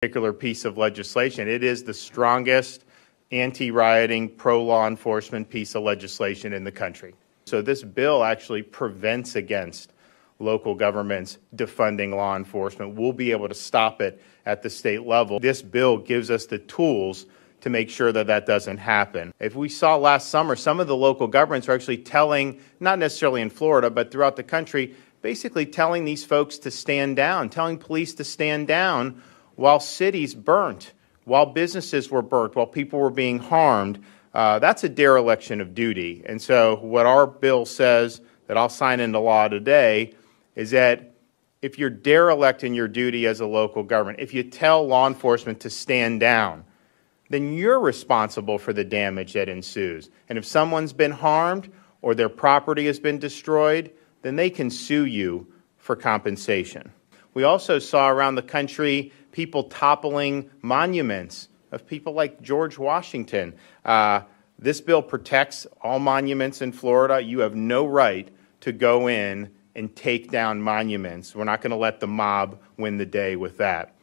particular piece of legislation. It is the strongest anti-rioting, pro-law enforcement piece of legislation in the country. So this bill actually prevents against local governments defunding law enforcement. We'll be able to stop it at the state level. This bill gives us the tools to make sure that that doesn't happen. If we saw last summer, some of the local governments are actually telling, not necessarily in Florida, but throughout the country, basically telling these folks to stand down, telling police to stand down while cities burnt, while businesses were burnt, while people were being harmed. That's a dereliction of duty. And so what our bill says that I'll sign into law today is that if you're derelict in your duty as a local government, if you tell law enforcement to stand down, then you're responsible for the damage that ensues. And if someone's been harmed or their property has been destroyed, then they can sue you for compensation. We also saw around the country people toppling monuments of people like George Washington. This bill protects all monuments in Florida. You have no right to go in and take down monuments. We're not going to let the mob win the day with that.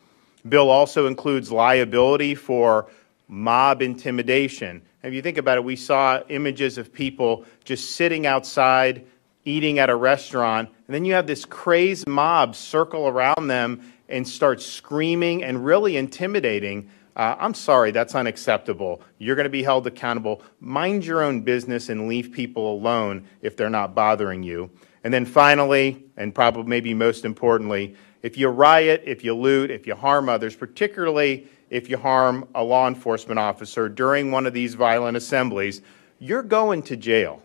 The bill also includes liability for mob intimidation. And if you think about it, we saw images of people just sitting outside, eating at a restaurant, and then you have this crazed mob circle around them and start screaming and really intimidating. I'm sorry, that's unacceptable. You're going to be held accountable. Mind your own business and leave people alone if they're not bothering you. And then finally, and probably maybe most importantly, if you riot, if you loot, if you harm others, particularly if you harm a law enforcement officer during one of these violent assemblies, you're going to jail.